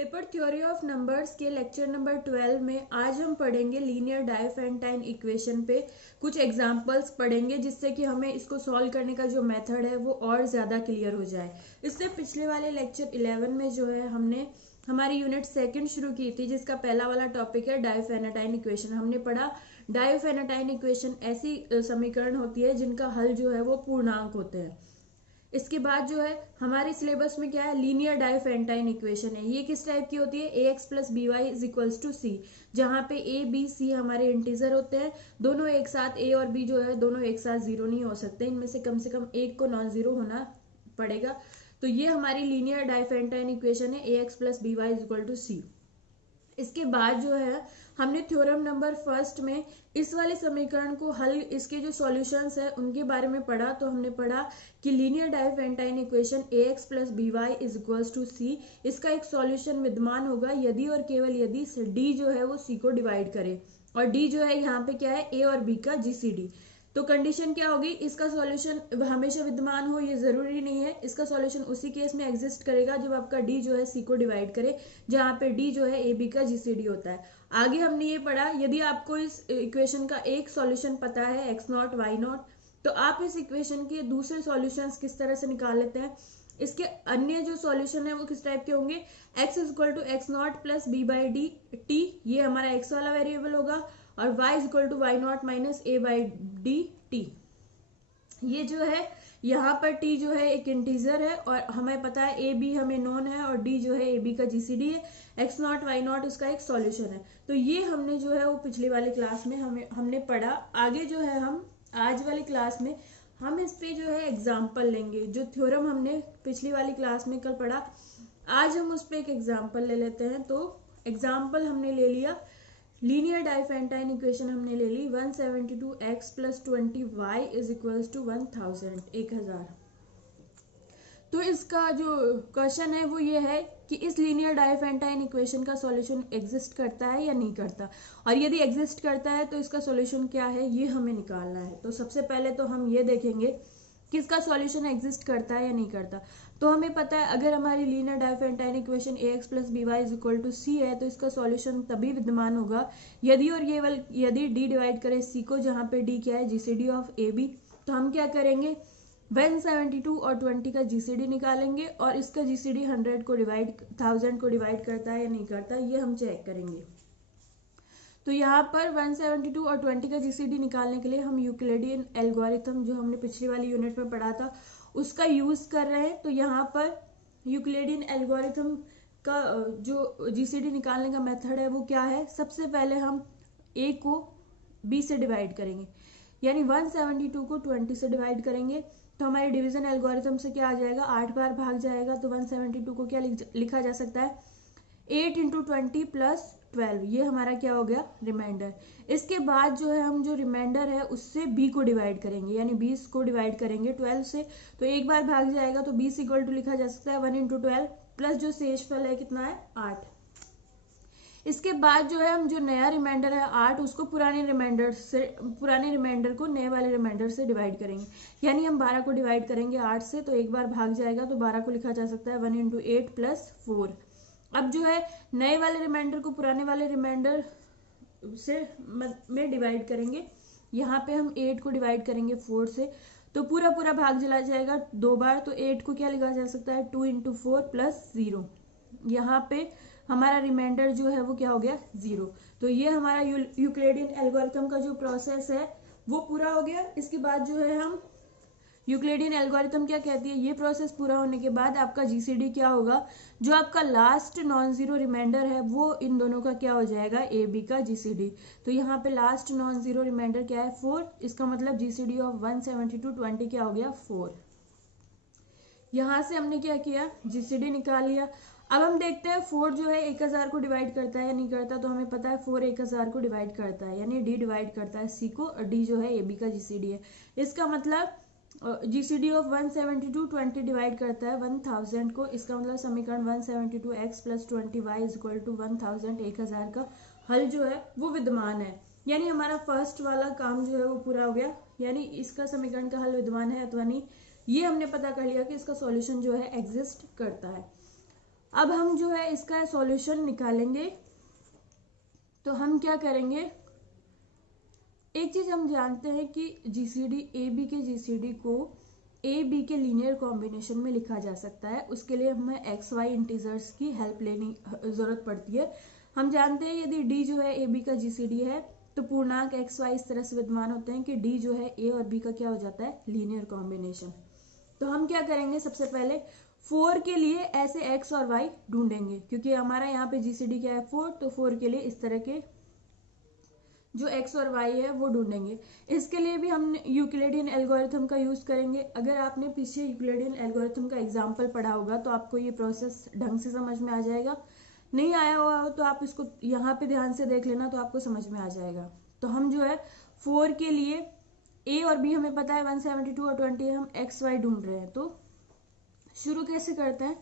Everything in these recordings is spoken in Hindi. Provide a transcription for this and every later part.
पेपर थ्योरी ऑफ नंबर्स के लेक्चर नंबर 12 में आज हम पढ़ेंगे लीनियर डायफेंटाइन इक्वेशन पे कुछ एग्जांपल्स पढ़ेंगे जिससे कि हमें इसको सॉल्व करने का जो मेथड है वो और ज़्यादा क्लियर हो जाए। इससे पिछले वाले लेक्चर 11 में जो है हमने हमारी यूनिट सेकंड शुरू की थी जिसका पहला वाला टॉपिक है डायफेनेटाइन इक्वेशन। हमने पढ़ा डायफेनेटाइन इक्वेशन ऐसी समीकरण होती है जिनका हल जो है वो पूर्णांक होते हैं। इसके बाद जो है हमारे सिलेबस में क्या है, लीनियर डायफेंटाइन इक्वेशन है। ये किस टाइप की होती है, a x plus b y is equals to c, जहाँ पे ए बी सी हमारे इंटीजर होते हैं। दोनों एक साथ, ए और बी जो है दोनों एक साथ जीरो नहीं हो सकते, इनमें से कम एक को नॉन जीरो होना पड़ेगा। तो ये हमारी लीनियर डायफेंटाइन इक्वेशन है, a x plus b y is equal to c. इसके बाद जो है हमने थ्योरम नंबर फर्स्ट में इस वाले समीकरण को हल, इसके जो सॉल्यूशंस है उनके बारे में पढ़ा। तो हमने पढ़ा कि linear Diophantine equation a x plus b y is equals to c, इसका एक सॉल्यूशन विद्यमान होगा यदि और केवल यदि डी जो है वो सी को डिवाइड करे, और डी जो है यहाँ पे क्या है, ए और बी का जीसीडी। तो कंडीशन क्या होगी, इसका सॉल्यूशन हमेशा विद्यमान हो ये जरूरी नहीं है। इसका सॉल्यूशन उसी केस में एग्जिस्ट करेगा जब आपका डी जो है सी को डिवाइड करे, जहाँ पे डी जो है ए बी का जीसीडी होता है। आगे हमने ये पढ़ा, यदि आपको इस इक्वेशन का एक सॉल्यूशन पता है एक्स नॉट वाई नॉट, तो आप इस इक्वेशन के दूसरे सॉल्यूशंस किस तरह से निकाल लेते हैं। इसके अन्य जो सॉल्यूशन है वो किस टाइप के होंगे, x is equal to x not plus b by d t, ये हमारा एक्स वाला वेरिएबल होगा, और y is equal to y not minus a by d t. ये जो है यहाँ पर t जो है एक इंटीजर है और हमें पता है ए बी हमें नोन है, और d जो है ए बी का जीसीडी है, एक्स नॉट वाई नॉट उसका एक सॉल्यूशन है। तो ये हमने जो है वो पिछली वाली क्लास में हमने पढ़ा। आगे जो है हम आज वाली क्लास में हम इस पे जो है एग्जाम्पल लेंगे। जो थ्योरम हमने पिछली वाली क्लास में कल पढ़ा, आज हम उस पर एक एग्जाम्पल ले लेते हैं। तो एग्जाम्पल हमने ले लिया, लीनियर डायफेंटाइन इक्वेशन हमने ले ली 172x plus 20y is equals to 1000। तो इसका जो क्वेश्चन है वो ये है कि इस लीनियर डायफेंटाइन इक्वेशन का सॉल्यूशन एग्जिस्ट करता है या नहीं करता, और यदि एग्जिस्ट करता है तो इसका सॉल्यूशन क्या है ये हमें निकालना है। तो सबसे पहले तो हम ये देखेंगे कि इसका सॉल्यूशन एग्जिस्ट करता है या नहीं करता। तो हमें पता है अगर हमारी linear Diophantine equation a x plus b y is equal to c है तो इसका सॉल्यूशन तभी विद्यमान होगा यदि और केवल यदि डी डिवाइड करे सी को, जहाँ पे डी क्या है, जीसीडी ऑफ ए बी। तो हम क्या करेंगे, 172 और 20 का जीसीडी निकालेंगे, और इसका जीसीडी 1000 को डिवाइड करता है या नहीं करता ये हम चेक करेंगे। तो यहाँ पर 172 और 20 का जीसीडी निकालने के लिए हम यूक्लिडियन एल्गोरिथम जो हमने पिछली वाली यूनिट में पढ़ा था उसका यूज कर रहे हैं। तो यहाँ पर यूक्लिडियन एल्गोरिथम का जो जीसीडी निकालने का मेथड है वो क्या है, सबसे पहले हम ए को बी से डिवाइड करेंगे, यानी 172 को 20 से डिवाइड करेंगे। तो हमारे डिवीजन एल्गोरिथम से क्या आ जाएगा, 8 बार भाग जाएगा। तो 172 को क्या लिखा जा सकता है, 8 इंटू 20 प्लस 12, ये हमारा क्या हो गया, रिमाइंडर। इसके बाद जो है हम जो रिमाइंडर है उससे b को डिवाइड करेंगे, यानी 20 को डिवाइड करेंगे 12 से, तो एक बार भाग जाएगा। तो 20 इक्वल टू लिखा जा सकता है 1 इंटू 12 प्लस जो शेषफल है कितना है, 8। इसके बाद जो है हम जो नया रिमाइंडर है 8 उसको पुराने रिमाइंडर को नए वाले रिमाइंडर से डिवाइड करेंगे, यानी हम 12 को डिवाइड करेंगे 8 से, तो एक बार भाग जाएगा। तो 12 को लिखा जा सकता है 1 इंटू 8 प्लस 4। अब जो है नए वाले रिमाइंडर को पुराने वाले रिमाइंडर से में डिवाइड करेंगे, यहाँ पे हम 8 को डिवाइड करेंगे 4 से, तो पूरा भाग चला जाएगा 2 बार। तो 8 को क्या लिखा जा सकता है, 2 इंटू 4 प्लस 0, यहाँ पे हमारा रिमाइंडर जो है वो क्या हो गया, 0। तो ये हमारा यूक्लिडियन एल्गोरिथम का जो प्रोसेस है वो पूरा हो गया। इसके बाद जो है हम यूक्लिडियन एल्गोरिथम क्या कहती है, ये प्रोसेस पूरा होने के बाद आपका जीसीडी क्या होगा, जो आपका लास्ट नॉन जीरो रिमाइंडर है वो इन दोनों का क्या हो जाएगा, ए बी का जीसीडी। तो यहाँ पे लास्ट नॉन जीरो रिमाइंडर क्या है, 4, इसका मतलब जीसीडी ऑफ 172 20 क्या हो गया, 4। यहाँ से हमने क्या किया, जीसीडी निकाल लिया। अब हम देखते हैं 4 जो है 1000 को डिवाइड करता है या नहीं करता। तो हमें पता है 4 1000 को डिवाइड करता है, यानी डी डिवाइड करता है सी को, और डी जो है ए बी का जीसीडी है। इसका मतलब जीसीडी ऑफ 172 20 डिवाइड करता है 1000 को, इसका मतलब समीकरण 172x plus 20y is equal to 1000 का हल जो है वो विद्यमान है। यानी हमारा फर्स्ट वाला काम जो है वो पूरा हो गया, यानी इसका समीकरण का हल विद्यमान है अथवा नहीं, ये हमने पता कर लिया कि इसका सॉल्यूशन जो है एग्जिस्ट करता है। अब हम जो है इसका सॉल्यूशन निकालेंगे। तो हम क्या करेंगे, एक चीज हम जानते हैं कि जीसीडी ए बी के जीसीडी को ए बी के लीनियर कॉम्बिनेशन में लिखा जा सकता है। उसके लिए हमें एक्स वाई इंटीजर्स की हेल्प लेनी जरूरत पड़ती है। हम जानते हैं यदि डी जो है ए बी का जीसीडी है तो पूर्णांक एक्स वाई इस तरह से विद्यमान होते हैं कि डी जो है ए और बी का क्या हो जाता है, लीनियर कॉम्बिनेशन। तो हम क्या करेंगे, सबसे पहले 4 के लिए ऐसे x और y ढूंढेंगे, क्योंकि हमारा यहाँ पे जीसीडी क्या है 4, तो 4 के लिए इस तरह के जो x और y है वो ढूंढेंगे। इसके लिए भी हम यूक्लिडियन एल्गोरिथम का यूज करेंगे। अगर आपने पीछे यूक्लिडियन एल्गोरिथम का एग्जाम्पल पढ़ा होगा तो आपको ये प्रोसेस ढंग से समझ में आ जाएगा। नहीं आया हुआ तो आप इसको यहाँ पे ध्यान से देख लेना, तो आपको समझ में आ जाएगा। तो हम जो है 4 के लिए a और b हमें पता है 172 और 20 हम x y ढूंढ रहे हैं। तो शुरू कैसे करते हैं,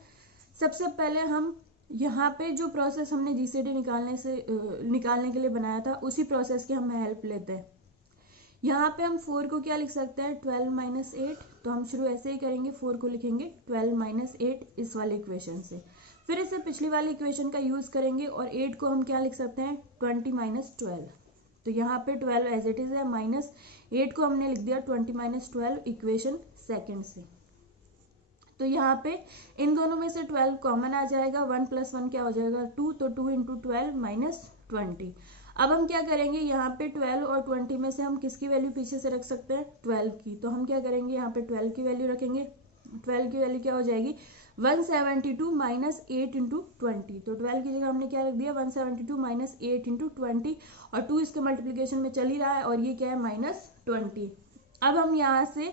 सबसे पहले हम यहाँ पे जो प्रोसेस हमने जीसीडी निकालने के लिए बनाया था उसी प्रोसेस की हम हेल्प लेते हैं। यहाँ पे हम 4 को क्या लिख सकते हैं, 12 माइनस 8। तो हम शुरू ऐसे ही करेंगे, 4 को लिखेंगे 12 माइनस 8 इस वाले इक्वेशन से। फिर इसे पिछली वाली इक्वेशन का यूज करेंगे और 8 को हम क्या लिख सकते हैं, 20 माइनस 12। तो यहाँ पे 12 एज इट इज है, माइनस 8 को हमने लिख दिया 20 माइनस 12 इक्वेशन सेकेंड से। तो यहाँ पे इन दोनों में से 12 कॉमन आ जाएगा, 1 प्लस 1 क्या हो जाएगा 2, तो 2 इंटू 12 माइनस 20। अब हम क्या करेंगे, यहाँ पे 12 और 20 में से हम किसकी वैल्यू पीछे से रख सकते हैं, 12 की। तो हम क्या करेंगे, यहाँ पे 12 की वैल्यू रखेंगे। 12 की वैल्यू क्या हो जाएगी, 172 माइनस 8 इंटू 20। तो 12 की जगह हमने क्या रख दिया, 172 माइनस 8 इंटू 20, और 2 इसके मल्टीप्लीकेशन में चल ही रहा है और ये क्या है माइनस 20। अब हम यहाँ से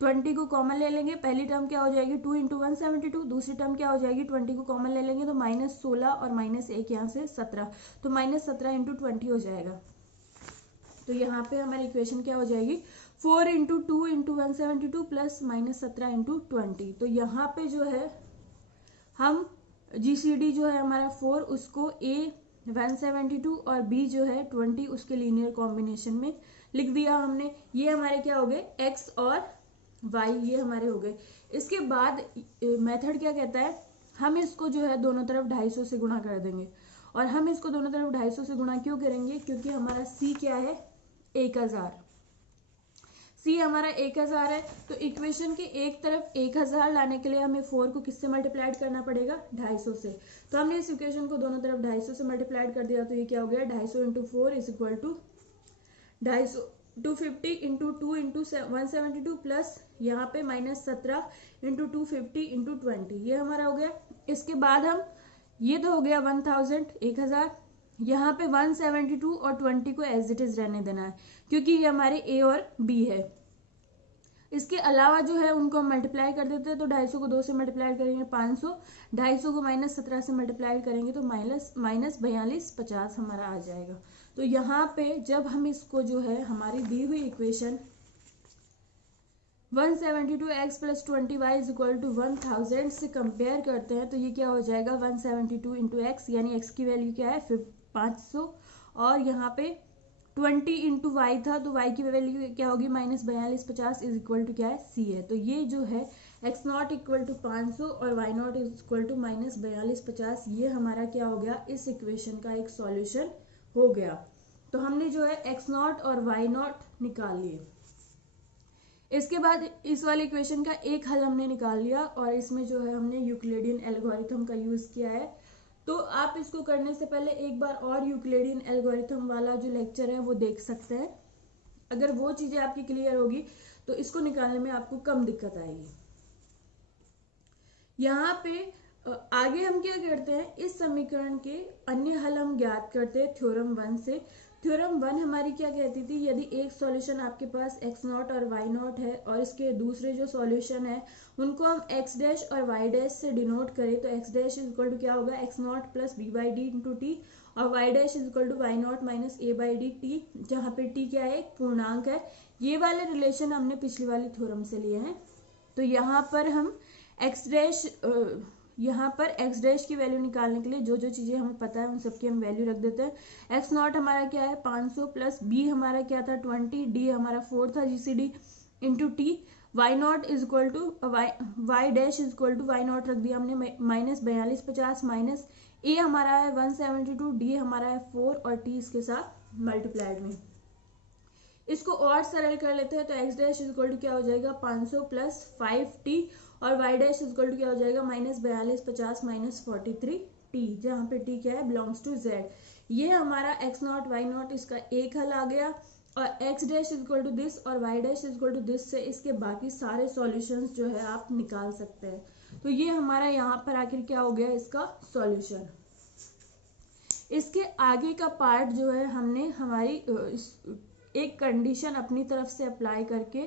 20 को कॉमन ले लेंगे। पहली टर्म क्या हो जाएगी 2 इंटू 172, दूसरी टर्म क्या हो जाएगी 20 को कॉमन ले लेंगे तो माइनस 16 और माइनस 1 यहाँ से 17, तो माइनस 17 इंटू 20 हो जाएगा। तो यहाँ पे हमारी इक्वेशन क्या हो जाएगी, 4 into 2 into 172 plus minus 17 into 20। तो यहाँ पे जो है हम जीसीडी जो है हमारा 4 उसको a 172 और b जो है 20 उसके लीनियर कॉम्बिनेशन में लिख दिया हमने। ये हमारे क्या हो गए, x और y ये हमारे हो गए। इसके बाद मेथड क्या कहता है, हम इसको जो है दोनों तरफ 250 से गुणा कर देंगे। और हम इसको दोनों तरफ 250 से गुणा क्यों करेंगे, क्योंकि हमारा c क्या है 1000, c हमारा 1000 है। तो इक्वेशन के एक तरफ 1000 लाने के लिए हमें 4 को किससे मल्टीप्लाइड करना पड़ेगा, 250 से। तो हमने इस इक्वेशन को दोनों तरफ 250 से मल्टीप्लाइड कर दिया, तो ये क्या हो गया 250 into 4 is equal to 250 250 into 2 into 172 plus यहाँ पे माइनस 17 इंटू 250 इंटू 20, ये हमारा हो गया। इसके बाद हम ये तो हो गया 1000 यहाँ पे 172 और 20 को एज इट इज रहने देना है, क्योंकि ये हमारे ए और बी है। इसके अलावा जो है उनको हम मल्टीप्लाई कर देते हैं, तो 250 को 2 से मल्टीप्लाई करेंगे 500, 250 को माइनस 17 से मल्टीप्लाई करेंगे तो माइनस 4250 हमारा आ जाएगा। तो यहाँ पे जब हम इसको जो है हमारी दी हुई equation 172x plus 20y is equal to 1000 से कंपेयर करते हैं तो ये क्या हो जाएगा 172 इंटू एक्स, यानी x की वैल्यू क्या है 500, और यहाँ पे 20 इंटू वाई था तो y की वैल्यू क्या होगी माइनस 4250 इज इक्वल टू क्या है c है। तो ये जो है x नॉट इक्वल टू 500 और y not is equal to minus 4250, ये हमारा क्या हो गया इस इक्वेशन का एक सॉल्यूशन हो गया। तो हमने जो है x नॉट और y नॉट निकाल लिए। इसके बाद इस वाले इक्वेशन का एक हल हमने निकाल लिया और इसमें जो है हमने यूक्लिडियन एल्गोरिथम का यूज किया है। तो आप इसको करने से पहले एक बार और यूक्लिडियन एल्गोरिथम वाला जो लेक्चर है वो देख सकते हैं। अगर वो चीजें आपकी क्लियर होगी तो इसको निकालने में आपको कम दिक्कत आएगी। यहाँ पे आगे हम क्या करते हैं, इस समीकरण के अन्य हल हम ज्ञात करते हैं थ्योरम 1 से। थ्योरम 1 हमारी क्या कहती थी, यदि एक सॉल्यूशन आपके पास x नॉट और y नॉट है और इसके दूसरे जो सॉल्यूशन है उनको हम x डैश और y डैश से डिनोट करें तो x dash is equal to क्या होगा x not plus b by d into t, और y dash is equal to y not minus a by d t, जहाँ पे t क्या है एक पूर्णांक है। ये वाले रिलेशन हमने पिछली वाली थ्योरम से लिए हैं। तो यहाँ पर हम x डैश यहाँ पर x डैश की वैल्यू निकालने के लिए जो जो चीजें हमें पता है उन सबकी हम वैल्यू रख देते हैं। x नॉट हमारा क्या है 500 प्लस b हमारा क्या था 20, d हमारा 4 था GCD into t, y not is equal to y dash is equal to y not रख दिया हमने -4250 माइनस ए हमारा है 172, डी हमारा है 4 और टी इसके साथ मल्टीप्लाइड में। इसको और सरल कर लेते हैं तो x dash is equal to क्या हो जाएगा 500 प्लस 5t और y dash is equal to क्या हो जाएगा -4250 माइनस 43t, जहाँ पे t क्या है बिलोंग्स टू z। ये हमारा एक्स नॉट वाई नॉट इसका एक हल आ गया और x dash is equal to this और y dash is equal to this से इसके बाकी सारे सॉल्यूशंस जो है आप निकाल सकते हैं। तो ये हमारा यहाँ पर आखिर क्या हो गया इसका सॉल्यूशन। इसके आगे का पार्ट जो है हमने हमारी एक कंडीशन अपनी तरफ से अप्लाई करके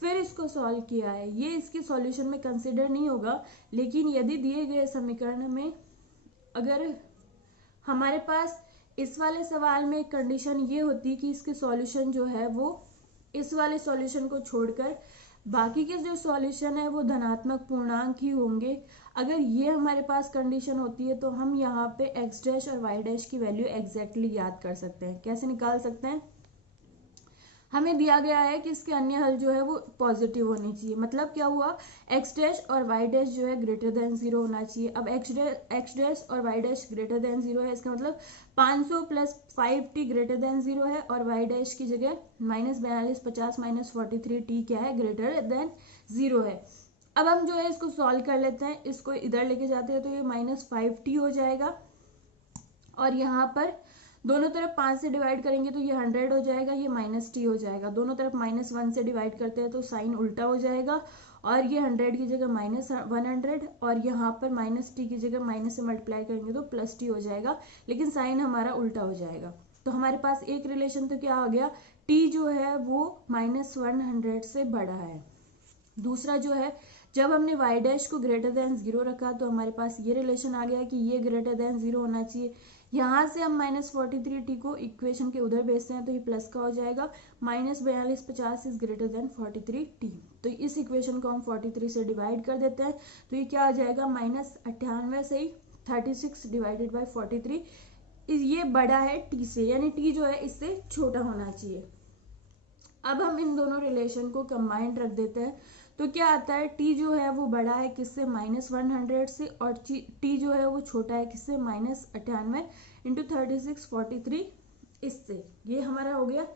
फिर इसको सॉल्व किया है। ये इसके सॉल्यूशन में कंसिडर नहीं होगा, लेकिन यदि दिए गए समीकरण में अगर हमारे पास इस वाले सवाल में एक कंडीशन ये होती कि इसके सॉल्यूशन जो है वो इस वाले सॉल्यूशन को छोड़कर बाकी के जो सॉल्यूशन है वो धनात्मक पूर्णांक ही होंगे। अगर ये हमारे पास कंडीशन होती है तो हम यहाँ पे एक्स डैश और वाई डैश की वैल्यू एग्जैक्टली याद कर सकते हैं। कैसे निकाल सकते हैं? हमें दिया गया है कि इसके अन्य हल जो है वो पॉजिटिव होनी चाहिए। मतलब क्या हुआ, एक्स डैश और वाई डैश जो है ग्रेटर देन 0 होना चाहिए। अब एक्स डैश और वाई डैश ग्रेटर देन 0 है, इसका मतलब 500 प्लस 5t ग्रेटर देन 0 है और वाई डैश की जगह -4250 माइनस 43t क्या है ग्रेटर देन 0 है। अब हम जो है इसको सॉल्व कर लेते हैं। इसको इधर लेके जाते हैं तो ये -5t हो जाएगा और यहाँ पर दोनों तरफ 5 से डिवाइड करेंगे तो ये 100 हो जाएगा, ये -t हो जाएगा। दोनों तरफ -1 से डिवाइड करते हैं तो साइन उल्टा हो जाएगा और ये 100 की जगह -100 और यहाँ पर -t की जगह माइनस से मल्टीप्लाई करेंगे तो +t हो जाएगा, लेकिन साइन हमारा उल्टा हो जाएगा। तो हमारे पास एक रिलेशन तो क्या आ गया, t जो है वो -100 से बड़ा है। दूसरा जो है, जब हमने y डैश को ग्रेटर देन 0 रखा तो हमारे पास ये रिलेशन आ गया कि ये ग्रेटर देन 0 होना चाहिए। यहाँ से हम -43t को इक्वेशन के उधर भेजते हैं तो ये प्लस का हो जाएगा। -4250 इज ग्रेटर देन 43t, तो इस इक्वेशन को हम 43 से डिवाइड कर देते हैं तो ये क्या आ जाएगा -98 से ही 36 डिवाइडेड बाई 43। ये बड़ा है t से, यानी t जो है इससे छोटा होना चाहिए। अब हम इन दोनों रिलेशन को कंबाइंड रख देते हैं तो क्या आता है, t जो है वो बड़ा है किससे -100 से और t जो है वो छोटा है किससे -98 इंटू 36 43 इससे। ये हमारा हो गया।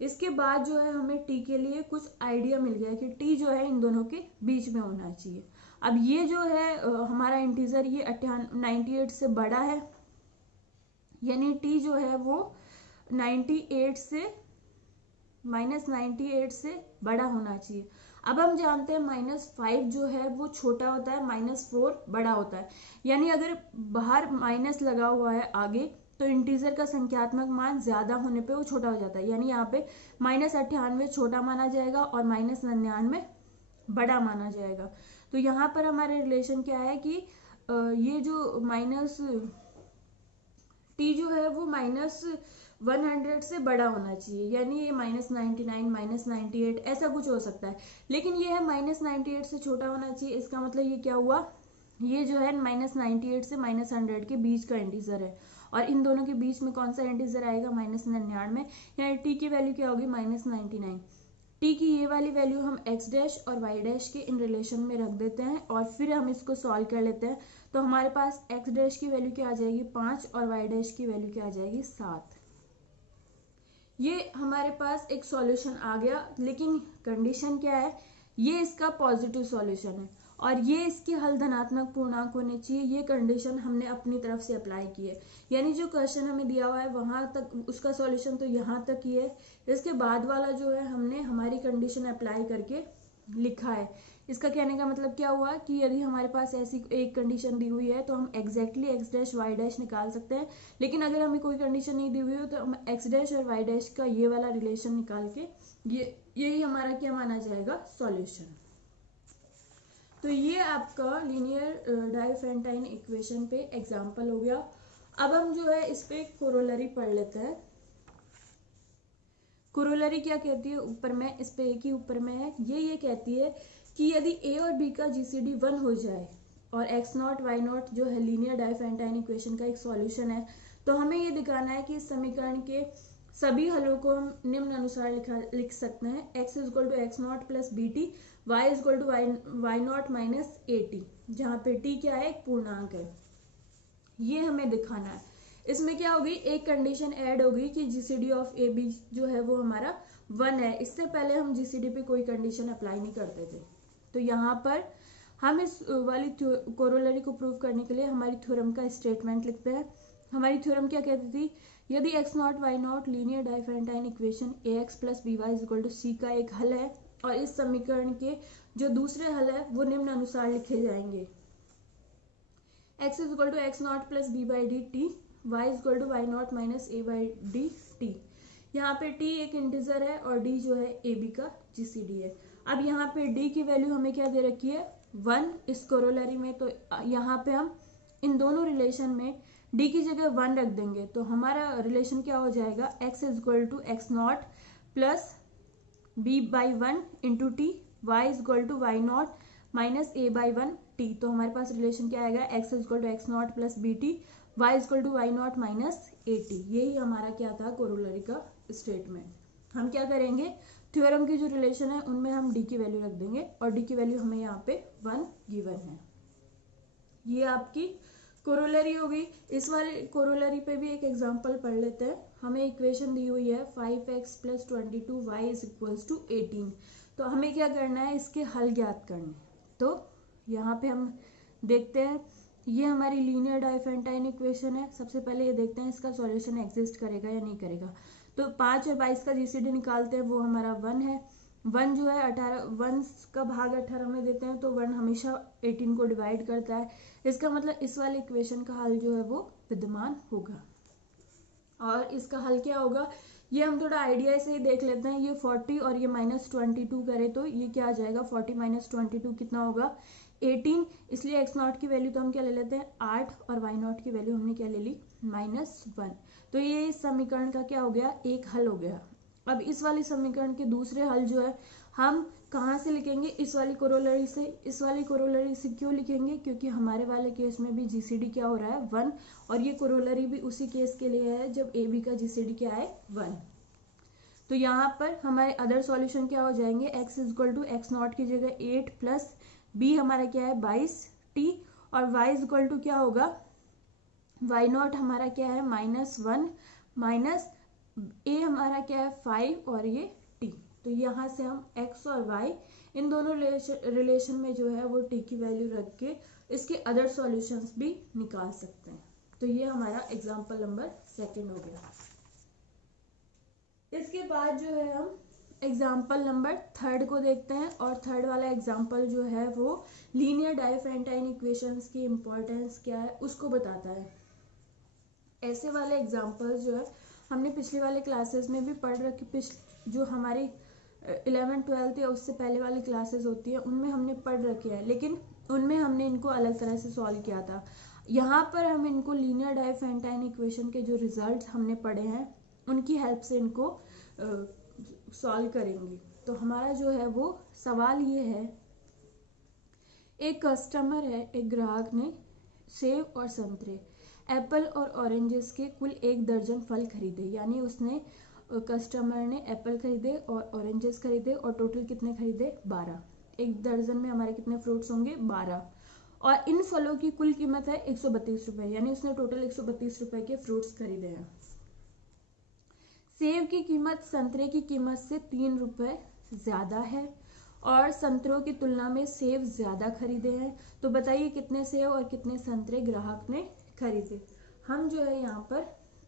इसके बाद जो है हमें t के लिए कुछ आइडिया मिल गया कि t जो है इन दोनों के बीच में होना चाहिए। अब ये जो है हमारा इंटीजर ये 98 से बड़ा है, यानी t जो है वो 98 से -98 से बड़ा होना चाहिए। अब हम जानते हैं -5 जो है वो छोटा होता है, -4 बड़ा होता है। यानी अगर बाहर माइनस लगा हुआ है आगे तो इंटीजर का संख्यात्मक मान ज्यादा होने पे वो छोटा हो जाता है। यानी यहाँ पे -98 छोटा माना जाएगा और -99 बड़ा माना जाएगा। तो यहाँ पर हमारे रिलेशन क्या है कि ये जो t जो है वो -100 से बड़ा होना चाहिए, यानी ये -99 -98 ऐसा कुछ हो सकता है, लेकिन ये है -98 से छोटा होना चाहिए। इसका मतलब ये क्या हुआ, ये जो है -98 से -100 के बीच का इंटीजर है और इन दोनों के बीच में कौन सा इंटीजर आएगा -99, यानी t की वैल्यू क्या होगी -99। t की ये वाली वैल्यू हम x डैश और y डैश के इन रिलेशन में रख देते हैं और फिर हम इसको सॉल्व कर लेते हैं तो हमारे पास x डैश की वैल्यू क्या आ जाएगी 5 और y डैश की वैल्यू क्या आ जाएगी 7। ये हमारे पास एक सॉल्यूशन आ गया, लेकिन कंडीशन क्या है, ये इसका पॉजिटिव सॉल्यूशन है और ये इसके हल धनात्मक पूर्णांक होने चाहिए। ये कंडीशन हमने अपनी तरफ से अप्लाई की है, यानी जो क्वेश्चन हमें दिया हुआ है वहां तक उसका सॉल्यूशन तो यहाँ तक ही है। इसके बाद वाला जो है हमने हमारी कंडीशन अप्लाई करके लिखा है। इसका कहने का मतलब क्या हुआ कि यदि हमारे पास ऐसी एक कंडीशन दी हुई है तो हम exactly x dash y dash निकाल सकते हैं, लेकिन अगर हमें कोई कंडीशन नहीं दी हुई हो तो हम एक्स डैश और वाई डैश का ये वाला रिलेशन निकाल के यही हमारा क्या माना जाएगा सॉल्यूशन। तो ये आपका लीनियर डाइफेंटाइन इक्वेशन पे एग्जाम्पल हो गया। अब हम जो है इस पे कोरोलरी पढ़ लेते हैं। कोरोलरी क्या कहती है, ऊपर में इस पे एक ही ऊपर में है, ये कहती है कि यदि a और b का जीसीडी 1 हो जाए और x नॉट y नॉट जो है लीनियर डाइफेंटाइन इक्वेशन का एक सॉल्यूशन है, तो हमें ये दिखाना है कि इस समीकरण के सभी हलों को हम निम्न अनुसार लिख सकते हैं। x is equal to x not plus b t y is equal to y not minus a t, जहाँ पे t क्या है, एक पूर्णांक है, ये हमें दिखाना है। इसमें क्या होगी, एक कंडीशन ऐड होगी कि जीसीडी ऑफ ए बी जो है वो हमारा 1 है। इससे पहले हम जीसीडी पे कोई कंडीशन अप्लाई नहीं करते थे। तो यहाँ पर हम इस वाली कोरोलरी को प्रूव करने के लिए हमारी थ्योरम का स्टेटमेंट लिखते हैं। हमारी थ्योरम क्या कहती थी, यदि x not y not linear Diophantine equation a x plus b y is equal to c का एक हल है, और इस समीकरण के जो दूसरे हल है वो निम्न अनुसार लिखे जाएंगे, x is equal to x not plus b by d t, y is equal to y not minus a by d t. यहाँ पे t एक इंटीजर है और d जो है ए बी का जीसीडी है। अब यहाँ पे d की वैल्यू हमें क्या दे रखी है, 1 इस कोरोलरी में। तो यहाँ पे हम इन दोनों रिलेशन में d की जगह 1 रख देंगे, तो हमारा रिलेशन क्या हो जाएगा, x is equal to x not plus b by 1 into t, y is equal to y not minus a by 1 t. तो हमारे पास रिलेशन क्या आएगा, x is equal to x not plus b t, y is equal to y not minus a t. यही हमारा क्या था, कोरोलरी का स्टेटमेंट। हम क्या करेंगे, थ्योरम की जो रिलेशन है उनमें हम d की वैल्यू रख देंगे, और d की वैल्यू हमें यहाँ पे 1 गिवन है। ये आपकी कोरोलरी हो गई। इस वाले कोरोलरी पे भी एक एग्जांपल पढ़ लेते हैं। हमें इक्वेशन दी हुई है 5x plus 22y is equals to 18। तो हमें क्या करना है, इसके हल ज्ञात करने। तो यहाँ पे हम देखते हैं, ये हमारी लीनियर डाइफरेंटाइन इक्वेशन है। सबसे पहले ये देखते हैं इसका सॉल्यूशन एग्जिस्ट करेगा या नहीं करेगा। तो 5 और 22 का जीसीडी निकालते हैं, वो हमारा 1 है। 1 जो है 18, 1 का भाग 18 में देते हैं तो 1 हमेशा 18 को डिवाइड करता है। इसका मतलब इस वाले इक्वेशन का हल जो है वो विद्यमान होगा। और इसका हल क्या होगा, ये हम थोड़ा आइडिया से ही देख लेते हैं। ये 40 और ये -22 करे तो ये क्या आ जाएगा, 40 - 22 कितना होगा, 18। इसलिए x नॉट की वैल्यू तो हम क्या ले लेते हैं 8, और y नॉट की वैल्यू हमने क्या ले ली, -1। तो ये इस समीकरण का क्या हो गया, एक हल हो गया। अब इस वाली समीकरण के दूसरे हल जो है हम कहाँ से लिखेंगे, इस वाली कोरोलरी से। इस वाली कोरोलरी से क्यों लिखेंगे, क्योंकि हमारे वाले केस में भी जीसीडी क्या हो रहा है, 1, और ये कोरोलरी भी उसी केस के लिए है जब ए बी का जीसीडी क्या है, 1। तो यहाँ पर हमारे अदर सॉल्यूशन क्या हो जाएंगे, x is equal to x not की जगह 8 प्लस b हमारा क्या है 22t, और y इज इक्वल टू क्या होगा, y नॉट हमारा क्या है -1 माइनस a हमारा क्या है 5, और ये t। तो यहाँ से हम x और y इन दोनों रिलेशन में जो है वो t की वैल्यू रख के इसके अदर सॉल्यूशंस भी निकाल सकते हैं। तो ये हमारा एग्जाम्पल नंबर 2 हो गया। इसके बाद जो है हम एग्जाम्पल नंबर 3 को देखते हैं, और थर्ड वाला एग्जाम्पल जो है वो लीनियर डाइफरेंटाइन इक्वेशंस की इम्पोर्टेंस क्या है उसको बताता है। ऐसे वाले एग्जाम्पल्स जो है हमने पिछले वाले क्लासेस में भी पढ़ रखे, जो हमारी 11th 12th या उससे पहले वाली क्लासेस होती है उनमें हमने पढ़ रखे हैं, लेकिन उनमें हमने इनको अलग तरह से सॉल्व किया था। यहाँ पर हम इनको लीनियर डाइफरेंटाइन इक्वेशन के जो रिजल्ट हमने पढ़े हैं उनकी हेल्प से इनको सॉल्व करेंगे। तो हमारा जो है वो सवाल ये है, एक कस्टमर है, एक ग्राहक ने सेब और संतरे, एप्पल और ऑरेंजेस के कुल 1 दर्जन फल खरीदे। यानी उसने कस्टमर ने एप्पल खरीदे और ऑरेंजेस खरीदे, और टोटल कितने खरीदे, 12। 1 दर्जन में हमारे कितने फ्रूट्स होंगे, 12। और इन फलों की कुल कीमत है 132 रुपये, यानी उसने टोटल 132 रुपये के फ्रूट्स खरीदे हैं। सेब की कीमत संतरे की कीमत से 3 रुपये ज़्यादा है, और संतरों की तुलना में सेब ज़्यादा खरीदे हैं। तो बताइए कितने सेब और कितने संतरे ग्राहक ने खरीदे। हम जो है यहाँ पर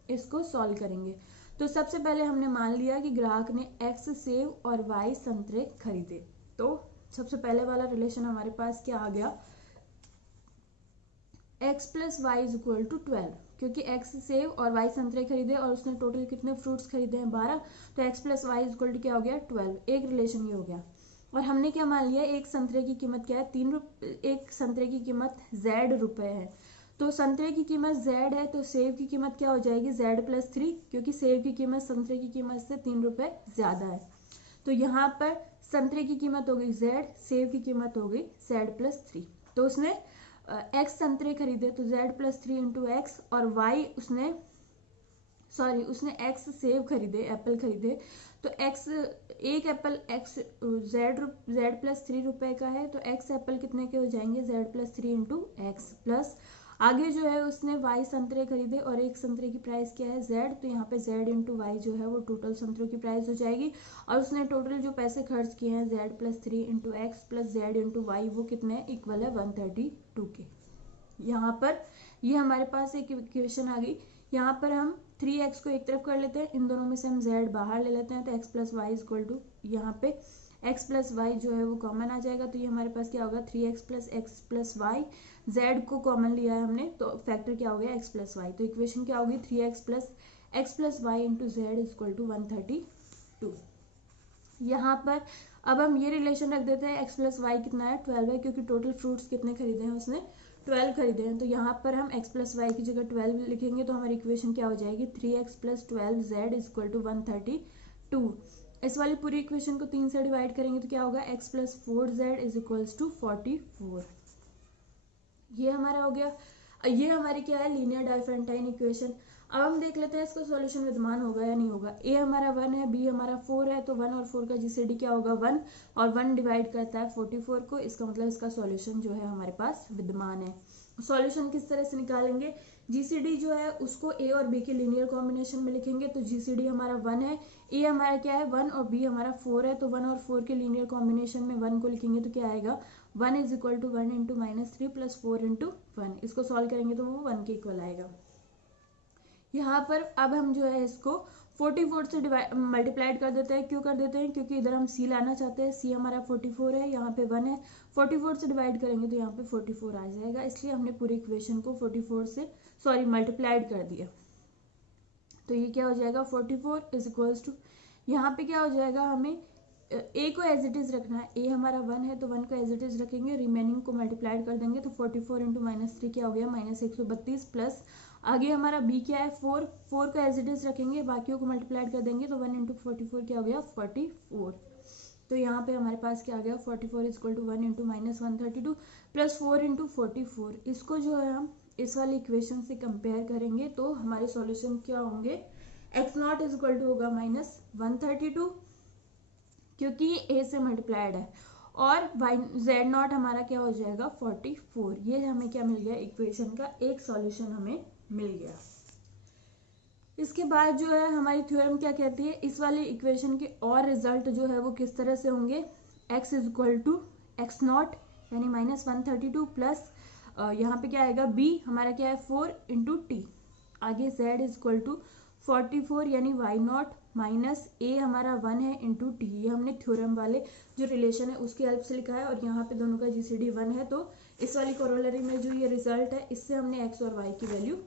इसको सॉल्व करेंगे। तो सबसे पहले हमने मान लिया कि ग्राहक ने x सेब और y संतरे खरीदे। तो सबसे पहले वाला रिलेशन हमारे पास क्या आ गया, x plus y is equal to 12, क्योंकि x सेब और y संतरे खरीदे और उसने टोटल कितने फ्रूट्स खरीदे हैं, 12। तो x plus y is equal to क्या हो गया, 12। एक रिलेशन ये हो गया। और हमने क्या मान लिया, एक संतरे की कीमत क्या है, 3 रुपये, एक संतरे की कीमत z रुपये है। तो संतरे की कीमत z है, तो सेब की कीमत क्या हो जाएगी, z प्लस 3, क्योंकि सेब की कीमत संतरे की कीमत से 3 रुपये ज़्यादा है। तो यहाँ पर संतरे की कीमत हो गई z, सेब की कीमत हो गई z प्लस 3। तो उसने x संतरे खरीदे तो z प्लस 3 इंटू एक्स, और y उसने सॉरी उसने एक्स सेब खरीदे, एप्पल खरीदे, तो एक्स एक एप्पल एक्स जेड प्लस 3 रुपए का है, तो एक्स एप्पल कितने के हो जाएंगे, Z plus 3 into x plus आगे जो है उसने वाई संतरे खरीदे और एक संतरे की प्राइस क्या है जेड, तो यहाँ पे जेड इंटू वाई जो है वो टोटल संतरों की प्राइस हो जाएगी। और उसने टोटल जो पैसे खर्च किए हैं z plus 3 into x plus z into y वो कितने इक्वल है 132 के। यहाँ पर ये हमारे पास एक इक्वेशन आ गई। यहाँ पर हम 3x को एक तरफ कर लेते हैं, इन दोनों में से हम z बाहर ले लेते हैं, तो x plus y equal to यहाँ पे x प्लस वाई जो है वो कॉमन आ जाएगा, तो ये हमारे पास क्या होगा 3x प्लस वाई, z को कॉमन लिया है हमने तो फैक्टर क्या हो गया x प्लस वाई, तो इक्वेशन क्या होगी 3x plus y into z equal to 132। यहाँ पर अब हम ये रिलेशन रख देते हैं x प्लस वाई कितना है 12 है, क्योंकि टोटल फ्रूट्स कितने खरीदे हैं उसने 12 खरीदे हैं, तो यहाँ पर हम x प्लस वाई की जगह 12 लिखेंगे, तो हमारी इक्वेशन क्या हो जाएगी 3x plus 12z equal to 132। इस वाली पूरी इक्वेशन को 3 से डिवाइड करेंगे तो क्या होगा x plus 4z is equals to 44। ये हमारा हो गया। ये हमारी क्या है लीनियर डाइफरेंटाइन इक्वेशन। अब हम देख लेते हैं इसका सॉल्यूशन विद्यमान होगा या नहीं होगा। ए हमारा 1 है, बी हमारा 4 है, तो 1 और 4 का जीसीडी क्या होगा 1, और 1 डिवाइड करता है 44 को, इसका मतलब इसका सॉल्यूशन जो है हमारे पास विद्यमान है। सॉल्यूशन किस तरह से निकालेंगे, जीसीडी जो है उसको ए और बी के लीनियर कॉम्बिनेशन में लिखेंगे, तो जीसीडी हमारा 1 है, ए हमारा क्या है 1 और बी हमारा 4 है, तो 1 और 4 के लीनियर कॉम्बिनेशन में 1 को लिखेंगे तो क्या आएगा 1 is equal to 1 into -3 plus 4 into 1, इसको सॉल्व करेंगे तो वो 1 के इक्वल आएगा। यहाँ पर अब हम जो है इसको 44 से मल्टीप्लाइड कर देते हैं। क्यों कर देते हैं, क्योंकि इधर हम सी लाना चाहते हैं, सी हमारा 44 है, यहाँ पे 1 है, 44 से डिवाइड करेंगे तो यहाँ पे 44 आ जाएगा, इसलिए हमने पूरी इक्वेशन को 44 से मल्टीप्लाइड कर दिया। तो ये क्या हो जाएगा 44 इज इक्वल्स टू, यहाँ पे क्या हो जाएगा हमें ए को एज इट इज रखना है, ए हमारा 1 है तो 1 को एज इट इज रखेंगे, रिमेनिंग को मल्टीप्लाइड कर देंगे, तो 44 इंटू -3 क्या हो गया -132 प्लस आगे हमारा बी क्या है 4 को एज इट इज रखेंगे, बाकियों को मल्टीप्लाइड कर देंगे, तो 1 इंटू 44 क्या हो गया 44। तो यहाँ पे हमारे पास क्या आ गया 44 equal to 1 into -132 plus 4 into 44। इसको जो है हम इस वाली इक्वेशन से कंपेयर करेंगे तो हमारे सॉल्यूशन क्या होंगे, x not is equal to होगा -132 क्योंकि ये ए से मल्टीप्लाइड है, और वाई जेड नॉट हमारा क्या हो जाएगा 44। ये हमें क्या मिल गया, इक्वेशन का एक सॉल्यूशन हमें मिल गया। इसके बाद जो है हमारी थ्योरम क्या कहती है, इस वाले इक्वेशन के और रिजल्ट जो है वो किस तरह से होंगे, x is equal to x not यानी -132 प्लस यहाँ पे क्या आएगा b हमारा क्या है 4 इंटू टी, आगे z इज इक्वल टू 44 यानी y नॉट माइनस a हमारा 1 है इंटू टी। ये हमने थ्योरम वाले जो रिलेशन है उसकी हेल्प से लिखा है, और यहाँ पे दोनों का जीसीडी 1 है, तो इस वाली कोरोलरी में जो ये रिजल्ट है इससे हमने x और y की वैल्यू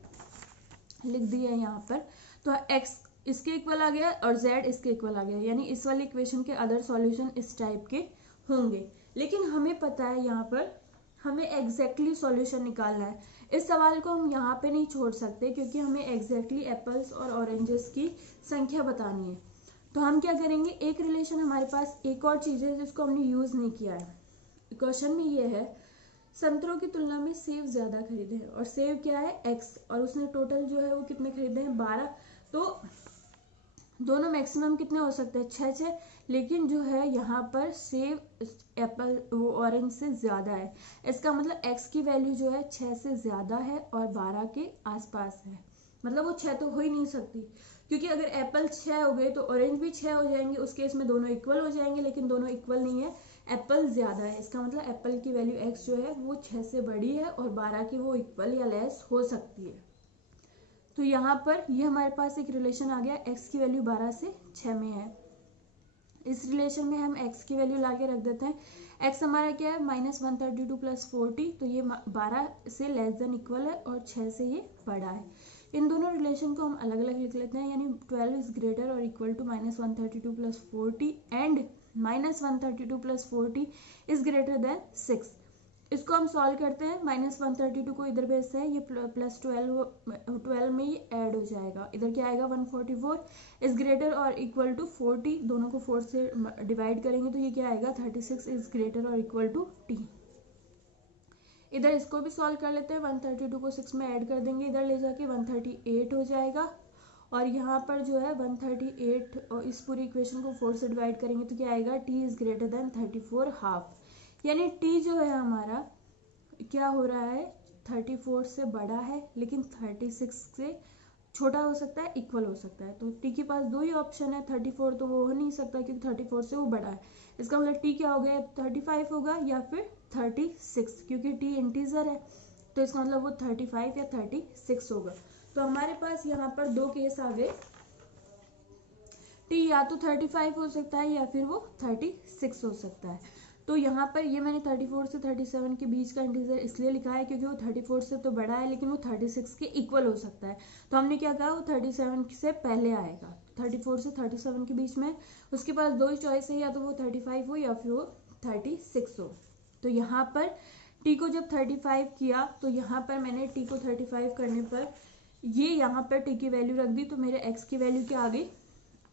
लिख दी है यहाँ पर। तो x इसके इक्वल आ गया और z इसके इक्वल आ गया, यानी इस वाली इक्वेशन के अदर सॉल्यूशन इस टाइप के होंगे। लेकिन हमें पता है यहाँ पर हमें एग्जैक्टली सॉल्यूशन निकालना है। इस सवाल को हम यहाँ पे नहीं छोड़ सकते क्योंकि हमें एग्जैक्टली एप्पल्स और ऑरेंजेस की संख्या बतानी है। तो हम क्या करेंगे, एक रिलेशन हमारे पास एक और चीज़ है जिसको हमने यूज़ नहीं किया है। क्वेश्चन में ये है संतरों की तुलना में सेब ज्यादा खरीदे हैं, और सेब क्या है x, और उसने टोटल जो है वो कितने खरीदे हैं 12, तो दोनों मैक्सिमम कितने हो सकते हैं 6, लेकिन जो है यहाँ पर सेब एप्पल वो ऑरेंज से ज़्यादा है, इसका मतलब x की वैल्यू जो है 6 से ज़्यादा है और 12 के आसपास है, मतलब वो 6 तो हो ही नहीं सकती, क्योंकि अगर एप्पल 6 हो गए तो ऑरेंज भी 6 हो जाएंगे, उस केस में दोनों इक्वल हो जाएंगे, लेकिन दोनों इक्वल नहीं है, एप्पल ज़्यादा है, इसका मतलब एप्पल की वैल्यू x जो है वो 6 से बड़ी है और 12 की वो इक्वल या लेस हो सकती है। तो यहाँ पर ये हमारे पास एक रिलेशन आ गया, x की वैल्यू 12 से 6 में है। इस रिलेशन में हम x की वैल्यू ला के रख देते हैं, x हमारा क्या है -132 प्लस 40, तो ये 12 से लेस देन इक्वल है और 6 से ये बड़ा है। इन दोनों रिलेशन को हम अलग अलग लिख लेते हैं, यानी 12 इज ग्रेटर और equal to -132 plus 40 and -132 plus 40 is greater than 6। इसको हम सॉल्व करते हैं, -132 को इधर भेजते हैं, ये प्लस 12 में ये ऐड हो जाएगा, इधर क्या आएगा 144 इज ग्रेटर और इक्वल टू 40, दोनों को 4 से डिवाइड करेंगे तो ये क्या आएगा 36 इज ग्रेटर और इक्वल टू t। इधर इसको भी सॉल्व कर लेते हैं, 132 को 6 में ऐड कर देंगे, इधर ले जाके 138 हो जाएगा, और यहाँ पर जो है 138, और इस पूरी इक्वेशन को 4 से डिवाइड करेंगे तो क्या आएगा, t is greater then 34 half, यानी t जो है हमारा क्या हो रहा है, 34 से बड़ा है लेकिन 36 से छोटा हो सकता है, इक्वल हो सकता है। तो t के पास दो ही ऑप्शन है, 34 तो वो हो नहीं सकता क्योंकि 34 से वो बड़ा है। इसका मतलब t क्या हो गया, 35 होगा या फिर 36, क्योंकि t इंटीजर है तो इसका मतलब वो 35 या 36 होगा। तो हमारे पास यहाँ पर दो केस आ गए, t या तो 35 हो सकता है या फिर वो 36 हो सकता है। तो यहाँ पर ये मैंने 34 से 37 के बीच का इंटीजर इसलिए लिखा है क्योंकि वो 34 से तो बड़ा है लेकिन वो 36 के इक्वल हो सकता है। तो हमने क्या कहा, वो 37 से पहले आएगा, 34 से 37 के बीच में उसके पास दो ही चॉइस है, या तो वो 35 हो या फिर वो 36 हो। तो यहाँ पर t को जब 35 किया तो यहाँ पर मैंने t को 35 करने पर ये यहाँ पर t की वैल्यू रख दी, तो मेरे x की वैल्यू क्या आ गई,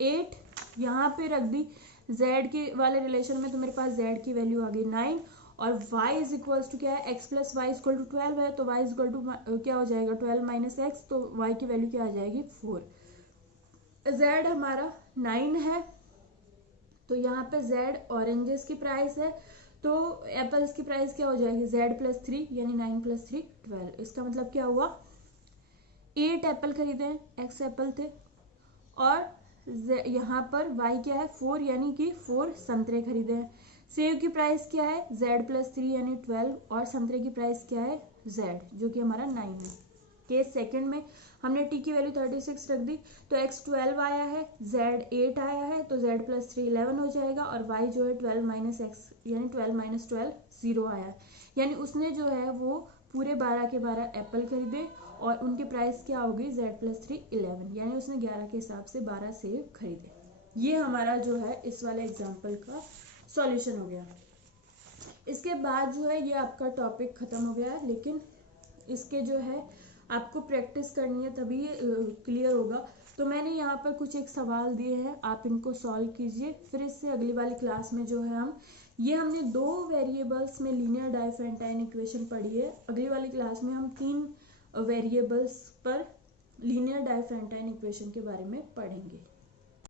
8 यहाँ पे रख दी। z के वाले रिलेशन में तो मेरे पास z की वैल्यू आ गई 9, और y इज इक्वल्स टू क्या है, x plus y equal to 12 है, तो y इज इक्वल टू क्या हो जाएगा, 12 माइनस एक्स, तो y की वैल्यू क्या आ जाएगी 4। z हमारा 9 है, तो यहाँ पे z ऑरेंजेस की प्राइस है, तो एप्पल्स की प्राइस क्या हो जाएगी, z प्लस 3 यानी 9 प्लस 3 12। इसका मतलब क्या हुआ, 8 एप्पल खरीदे हैं, x एप्पल थे, और यहाँ पर y क्या है 4 यानी कि 4 संतरे खरीदे हैं। सेब की प्राइस क्या है, z प्लस 3 यानी 12, और संतरे की प्राइस क्या है z जो कि हमारा 9 है। केस सेकंड में हमने t की वैल्यू 36 रख दी, तो x 12 आया है, z 8 आया है, तो z प्लस 3 11 हो जाएगा, और y जो है 12 माइनस एक्स यानी 12 माइनस 12 0 आया है। यानी उसने जो है वो पूरे 12 के 12 एप्पल खरीदे और उनकी प्राइस क्या हो गई, z प्लस 3 11, यानी उसने 11 के हिसाब से 12 सेब खरीदे। ये हमारा जो है इस वाले एग्जाम्पल का सॉल्यूशन हो गया। इसके बाद जो है ये आपका टॉपिक खत्म हो गया है, लेकिन इसके जो है आपको प्रैक्टिस करनी है तभी क्लियर होगा। तो मैंने यहाँ पर कुछ एक सवाल दिए हैं, आप इनको सॉल्व कीजिए, फिर इससे अगली वाली क्लास में जो है हमने दो वेरिएबल्स में लीनियर डाइफरेंटाइन इक्वेशन पढ़ी है, अगली वाली क्लास में हम 3 वेरिएबल्स पर लीनियर डाइफरेंटाइन इक्वेशन के बारे में पढ़ेंगे।